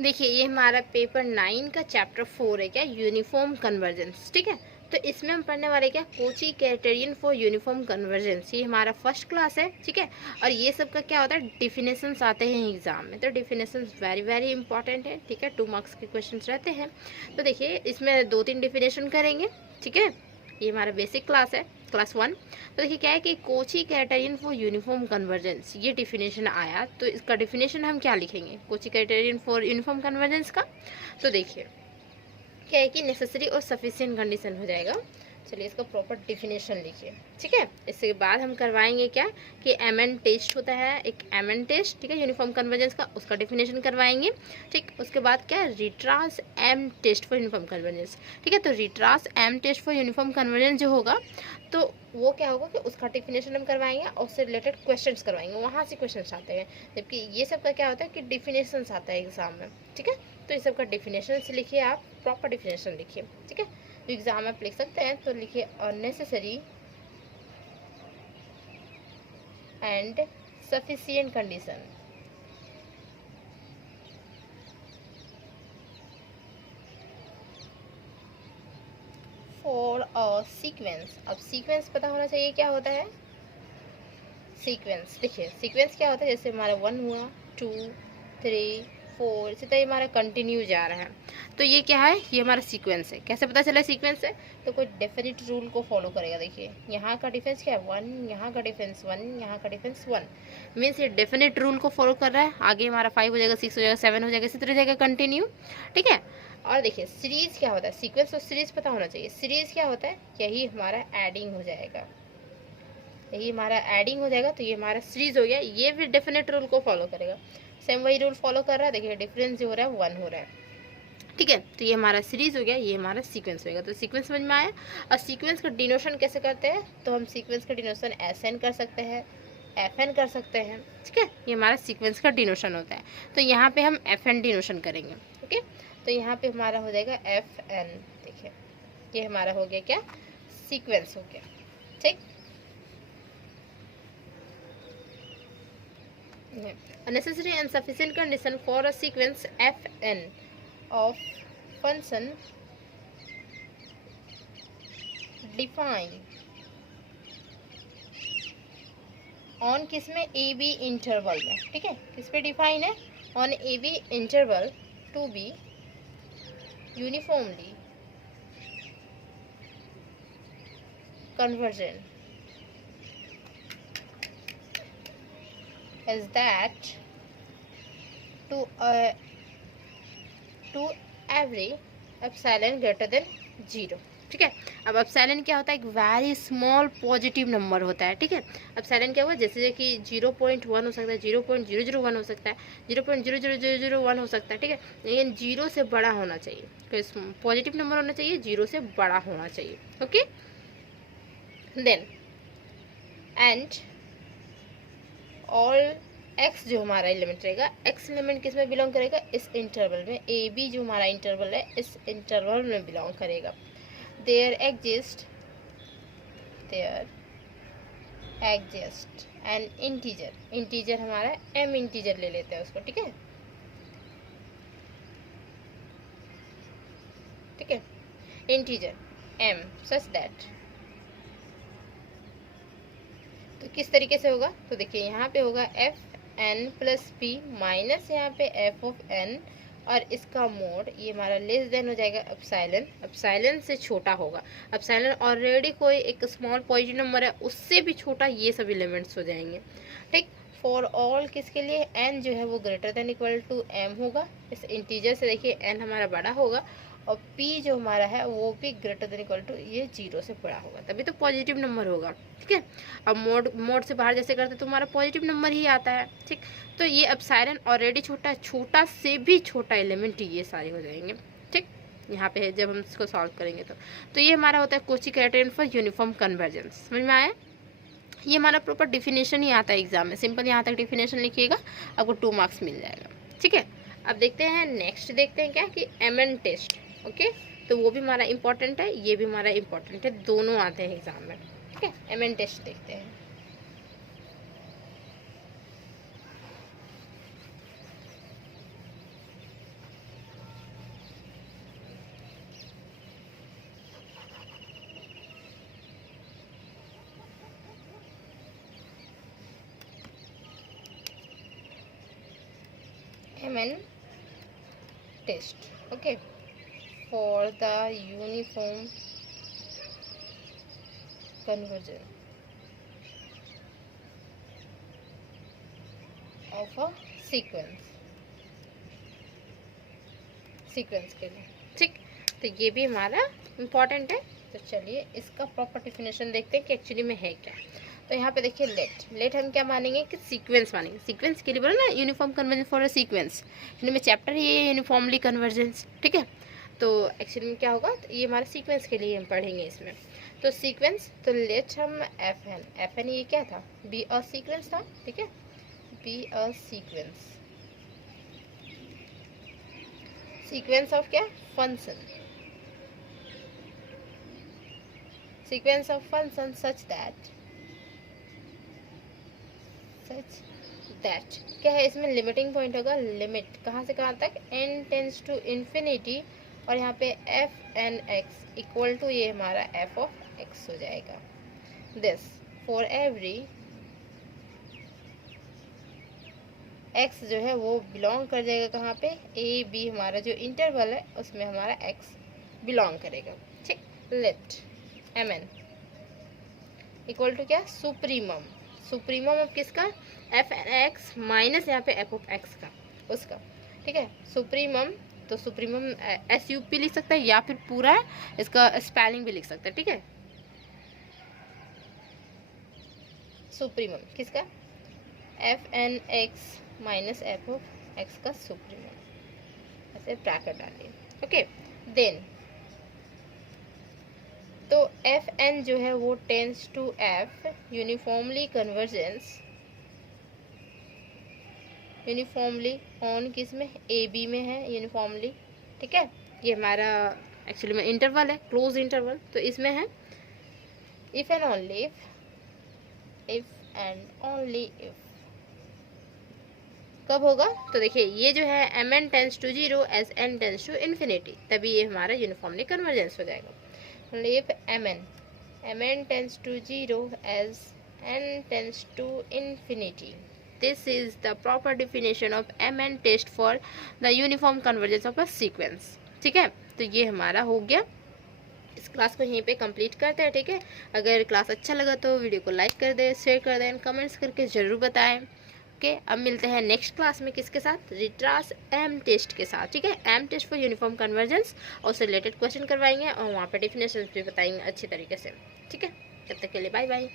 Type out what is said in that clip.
देखिए ये हमारा पेपर 9 का चैप्टर 4 है क्या, यूनिफॉर्म कन्वर्जेंस। ठीक है, तो इसमें हम पढ़ने वाले क्या, Kochi criterion for uniform convergence. ये हमारा फर्स्ट क्लास है। ठीक है, और ये सब का क्या होता है, डिफिनेशंस आते हैं एग्जाम में, तो डिफिनेशंस वेरी वेरी इंपॉर्टेंट है। ठीक है, 2 मार्क्स के क्वेश्चन रहते हैं। तो देखिए इसमें 2-3 डिफिनेशन करेंगे। ठीक है, ये हमारा बेसिक क्लास है, क्लास 1। तो देखिए क्या है कि Kochi criterion for uniform convergence, ये डिफिनेशन आया, तो इसका डिफिनेशन हम क्या लिखेंगे, Kochi criterion for uniform convergence का। तो देखिए क्या है कि नेसेसरी और सफिशिएंट कंडीशन हो जाएगा। चलिए इसका प्रॉपर डिफिनेशन लिखिए। ठीक है, इसके बाद हम करवाएंगे क्या कि एमएन टेस्ट होता है, एक एमएन टेस्ट। ठीक है, यूनिफॉर्म कन्वर्जेंस का, उसका डिफिनेशन करवाएंगे। ठीक, उसके बाद क्या, Weierstrass M test for uniform convergence. ठीक है, तो Weierstrass M test for uniform convergence जो होगा, तो वो क्या होगा कि उसका डिफिनेशन हम करवाएंगे और उससे रिलेटेड क्वेश्चंस करवाएंगे, वहाँ से क्वेश्चंस आते हैं। जबकि ये सब का क्या होता है कि डिफिनेशंस आता है एग्जाम में। ठीक है, तो इस सब का डिफिनेशन लिखिए, आप प्रॉपर डिफिनेशन लिखिए। ठीक है, तो एग्जाम में आप लिख सकते हैं, तो लिखिए unnecessary and sufficient condition for a sequence. अब सीक्वेंस पता होना चाहिए क्या होता है, सीक्वेंस। देखिए सीक्वेंस क्या होता है, जैसे हमारा 1 हुआ, 2, 3, 4, इसी तरह हमारा कंटिन्यू जा रहा है। तो ये क्या है, ये हमारा सीक्वेंस है। कैसे पता चला सीक्वेंस है, तो कोई डेफिनेट रूल को फॉलो करेगा। देखिए यहाँ का डिफरेंस क्या है, 1, यहाँ का डिफरेंस 1, यहाँ का डिफरेंस 1, मीन्स ये डेफिनेट रूल को फॉलो कर रहा है। आगे हमारा 5 हो जाएगा, 6 हो जाएगा, 7 हो जाएगा, इसी तरह जाएगा कंटिन्यू। ठीक है, और देखिए सीरीज क्या होता है, सीक्वेंस और सीरीज पता होना चाहिए। सीरीज क्या होता है, यही हमारा एडिंग हो जाएगा, यही हमारा एडिंग हो जाएगा, तो ये हमारा सीरीज हो गया। ये भी डेफिनेट रूल को फॉलो करेगा, सेम वही रूल फॉलो कर रहा है। देखिए डिफरेंस जो हो रहा है 1 हो रहा है। ठीक है, तो ये हमारा सीरीज हो गया, ये हमारा सीक्वेंस होगा। तो सीक्वेंस समझ में आया। और सीक्वेंस का डिनोशन कैसे करते हैं, तो हम सीक्वेंस का डिनोशन एस कर सकते हैं, एफ कर सकते हैं। ठीक है, ये हमारा सीक्वेंस का डिनोशन होता है। तो यहाँ पे हम एफ डिनोशन करेंगे। ओके, तो यहाँ पे हमारा हो जाएगा एफ एन। देखिए ये हमारा हो गया क्या, सीक्वेंस हो गया। ठीक, a necessary and sufficient condition for a sequence fn of function define on किस में, ए बी इंटरवल में। ठीक है, किस पे डिफाइन है, on A B interval to be uniformly convergent is that to every epsilon greater than 0। ठीक है, अब एप्सिलॉन क्या होता है, एक वेरी स्मॉल पॉजिटिव नंबर होता है। ठीक है, एप्सिलॉन क्या हुआ, जैसे कि 0.1 हो सकता है, 0.001 हो सकता है, 0.00001 हो सकता है। ठीक है, लेकिन 0 से बड़ा होना चाहिए, तो पॉजिटिव नंबर होना चाहिए, 0 से बड़ा होना चाहिए। Okay, then and all X जो हमारा एलिमेंट रहेगा, एक्स एलिमेंट किस में बिलोंग करेगा, इस इंटरवल में। ए बी जो हमारा इंटरवल है, इस इंटरवल में बिलोंग करेगा। There exist an integer, integer हमारा एम इंटीजर ले लेते हैं उसको। ठीक है, ठीक है, इंटीजर एम सच दैट, तो किस तरीके से होगा, तो देखिए यहाँ पे होगा F N plus P minus यहाँ पे एफ ऑफ एन, और इसका मोड ये हमारा लेस देन हो जाएगा एप्सिलॉन, एप्सिलॉन से छोटा होगा। एप्सिलॉन ऑलरेडी कोई एक स्मॉल पॉजिटिव नंबर है, उससे भी छोटा ये सब एलिमेंट्स हो जाएंगे। ठीक, फॉर ऑल किसके लिए, एन जो है वो greater than equal to M होगा, इस इंटीजर से देखिए एन हमारा बड़ा होगा, और पी जो हमारा है वो भी ग्रेटर देन इक्वल टू ये 0 से बड़ा होगा, तभी तो पॉजिटिव नंबर होगा। ठीक है, अब मोड से बाहर जैसे करते तो हमारा पॉजिटिव नंबर ही आता है। ठीक, तो ये एप्सिलॉन ऑलरेडी छोटा है, छोटा से भी छोटा एलिमेंट ये सारे हो जाएंगे। ठीक, यहाँ पे है जब हम इसको सॉल्व करेंगे तो ये हमारा होता है Kochi criterion for uniform convergence. समझ में आया, ये हमारा प्रॉपर डिफिनेशन ही आता है एग्जाम में, सिंपल यहाँ तक डिफिनेशन लिखिएगा, आपको 2 मार्क्स मिल जाएगा। ठीक है, अब देखते हैं नेक्स्ट, देखते हैं क्या कि एमएन टेस्ट। ओके, तो वो भी हमारा इंपॉर्टेंट है, ये भी हमारा इंपॉर्टेंट है, दोनों आते हैं एग्जाम में। ठीक है, एमएन टेस्ट देखते हैं। MN test, okay, for the uniform convergence of a sequence के लिए, ठीक। तो ये भी हमारा इम्पॉर्टेंट है। तो चलिए इसका प्रॉपर डिफिनेशन देखते हैं कि एक्चुअली में है क्या। तो यहाँ पे देखिए लेट हम क्या मानेंगे कि सीक्वेंस मानेंगे। सीक्वेंस के लिए बोला ना uniform convergence for a sequence, इनमें चैप्टर ही है यूनिफॉर्मली कन्वर्जेंस, ठीक है। तो एक्चुअली में क्या होगा, तो ये हमारा सीक्वेंस के लिए हम पढ़ेंगे इसमें। तो सीक्वेंस, तो लेट हम एफ एन ये क्या था, बी अ सीक्वेंस था, ठीक है, बी अ सीक्वेंस ऑफ क्या, function, sequence of function such that क्या है, इसमें लिमिटिंग पॉइंट होगा, लिमिट कहाँ से कहाँ तक, n टेंस टू इन्फिनिटी, और यहाँ पे F N X equal to ये हमारा एफ ऑफ एक्स हो जाएगा। दिस फॉर एवरी एक्स जो है वो बिलोंग कर जाएगा कहाँ पे, ए बी हमारा जो इंटरवल है उसमें हमारा एक्स बिलोंग करेगा, ठीक। Let M N equal to क्या, सुप्रीमम, सुप्रीमम ऑफ किसका, एफ एन एक्स माइनस यहाँ पे एफ ऑफ एक्स का, उसका, ठीक है। सुप्रीमम, तो सुप्रीमम एस यू पी लिख सकता है या फिर पूरा इसका स्पेलिंग भी लिख सकता है, ठीक है। सुप्रीमम किसका, F N X minus F of X का सुप्रीमम, ऐसे ब्रैकेट डालिए, ओके। देन तो एफ एन जो है वो tends to F uniformly convergence, uniformly on किस में, ए बी में है यूनिफॉर्मली, ठीक है। ये हमारा एक्चुअली में इंटरवल है, क्लोज इंटरवल, तो इसमें है इफ एंड ओनली इफ कब होगा, तो देखिए ये जो है M N tends to 0 as N tends to infinity, तभी ये हमारा यूनिफॉर्मली कन्वर्जेंस हो जाएगा। if mn tends to 0 as n tends to infinity, this is the proper definition of mn test for the uniform convergence of a sequence, ठीक है। तो ये हमारा हो गया, इस क्लास को यहीं पे कंप्लीट करते हैं, ठीक है। अगर क्लास अच्छा लगा तो वीडियो को लाइक कर दें, शेयर कर दें, कमेंट्स करके ज़रूर बताएं, ओके। अब मिलते हैं नेक्स्ट क्लास में किसके साथ, रिट्रास एम टेस्ट के साथ, ठीक है। M test for uniform convergence, और उससे रिलेटेड क्वेश्चन करवाएंगे और वहाँ पर डेफिनेशन भी बताएंगे अच्छी तरीके से, ठीक है। तब तक के लिए बाय बाय।